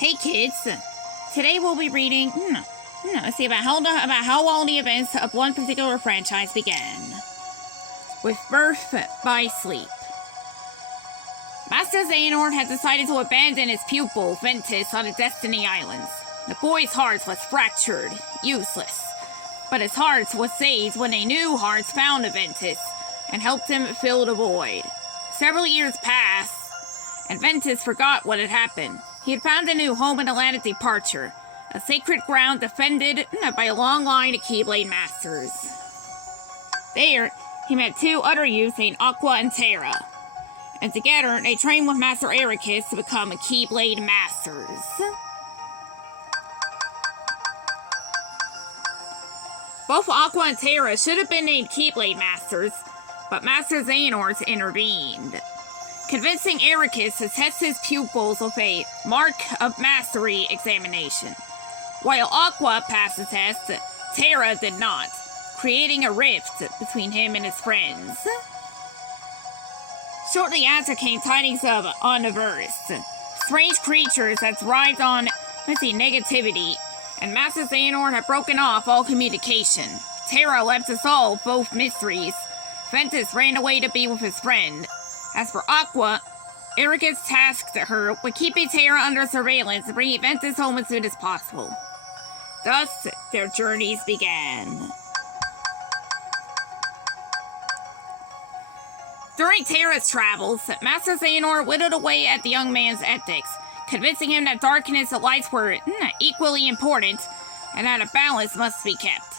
Hey kids, today we'll be reading, let's see, about how all the events of one particular franchise began. With birth by sleep. Master Xehanort had decided to abandon his pupil, Ventus, on the Destiny Islands. The boy's heart was fractured, useless. But his heart was saved when a new heart found Ventus and helped him fill the void. Several years passed, and Ventus forgot what had happened. He had found a new home in the land of departure, a sacred ground defended by a long line of Keyblade Masters. There, he met two other youths named Aqua and Terra, and together they trained with Master Ericus to become Keyblade Masters. Both Aqua and Terra should have been named Keyblade Masters, but Master Xehanort intervened, convincing Ericus to test his pupils with a Mark of Mastery examination. While Aqua passed the test, Terra did not, creating a rift between him and his friends. Shortly after came tidings of Universe, strange creatures that thrived on, negativity, and Master Xehanort had broken off all communication. Terra left to solve both mysteries. Ventus ran away to be with his friend. As for Aqua, Ericus tasked her with keeping Terra under surveillance and bringing Ventus home as soon as possible. Thus, their journeys began. During Terra's travels, Master Xehanort whittled away at the young man's ethics, convincing him that darkness and lights were equally important, and that a balance must be kept.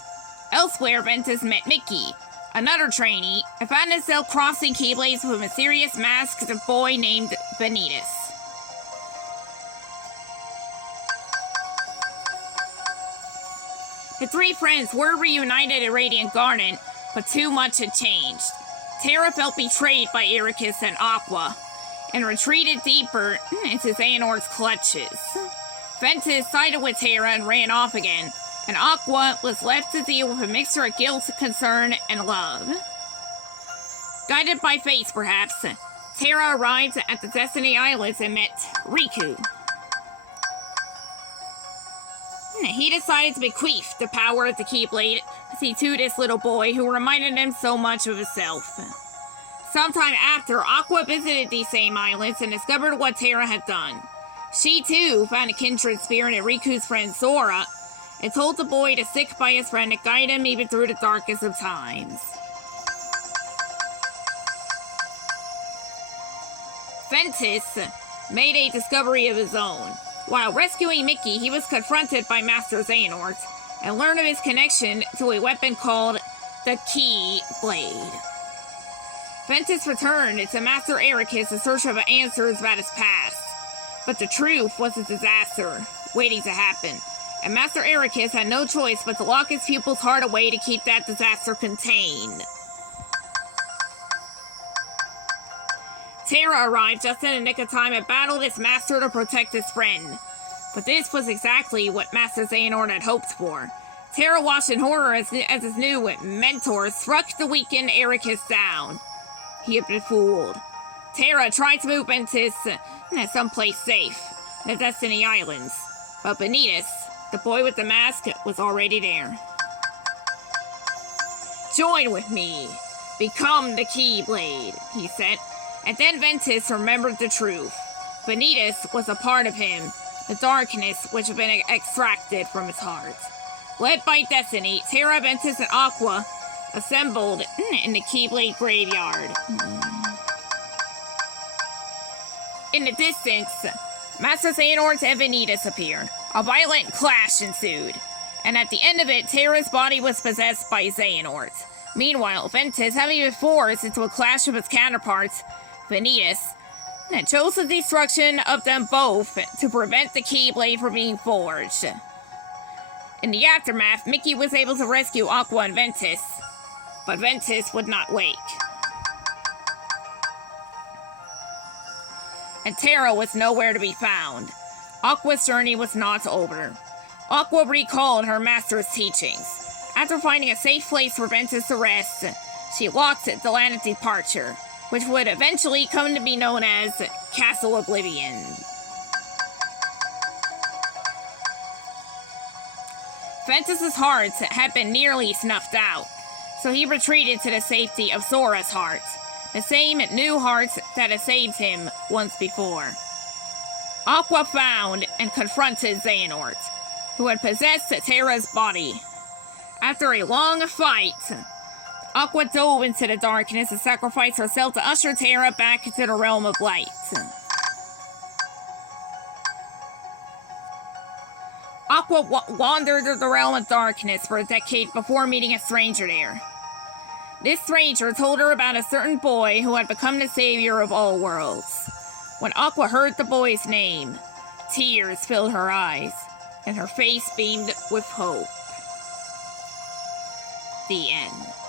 Elsewhere, Ventus met Mickey, another trainee, and found himself crossing Keyblades with a mysterious masked boy named Vanitas. The three friends were reunited at Radiant Garden, but too much had changed. Terra felt betrayed by Ericus and Aqua, and retreated deeper into Xehanort's clutches. Ventus sided with Terra and ran off again, and Aqua was left to deal with a mixture of guilt, concern, and love. Guided by fate, perhaps, Terra arrived at the Destiny Islands and met Riku. He decided to bequeath the power of the Keyblade to this little boy who reminded him so much of himself. Sometime after, Aqua visited these same islands and discovered what Terra had done. She, too, found a kindred spirit in Riku's friend Sora, and told the boy to stick by his friend to guide him even through the darkest of times. Ventus made a discovery of his own. While rescuing Mickey, he was confronted by Master Xehanort, and learned of his connection to a weapon called the Keyblade. Ventus returned to Master Ericus in search of answers about his past, but the truth was a disaster waiting to happen, and Master Ericus had no choice but to lock his pupil's heart away to keep that disaster contained. Terra arrived just in the nick of time and battled his master to protect his friend. But this was exactly what Master Xehanort had hoped for. Terra watched in horror as his new mentor struck the weakened Ericus down. He had been fooled. Terra tried to move Ventus someplace safe, the Destiny Islands. But Vanitas, the boy with the mask, was already there. "Join with me. Become the Keyblade," he said. And then Ventus remembered the truth. Vanitas was a part of him, the darkness which had been extracted from his heart. Led by Destiny, Terra, Ventus, and Aqua assembled in the Keyblade graveyard. In the distance, Master Xehanort and Vanitas appeared. A violent clash ensued, and at the end of it, Terra's body was possessed by Xehanort. Meanwhile, Ventus, having been forced into a clash with his counterparts, Vanitas, chose the destruction of them both to prevent the Keyblade from being forged. In the aftermath, Mickey was able to rescue Aqua and Ventus, but Ventus would not wake. And Terra was nowhere to be found. Aqua's journey was not over. Aqua recalled her master's teachings. After finding a safe place for Ventus to rest, she walked the land of departure, which would eventually come to be known as Castle Oblivion. Ventus's heart had been nearly snuffed out, so he retreated to the safety of Sora's heart, the same new heart that had saved him once before. Aqua found and confronted Xehanort, who had possessed Terra's body. After a long fight, Aqua dove into the darkness and sacrificed herself to usher Terra back into the realm of light. Aqua wandered the realm of darkness for a decade before meeting a stranger there. This stranger told her about a certain boy who had become the savior of all worlds. When Aqua heard the boy's name, tears filled her eyes, and her face beamed with hope. The end.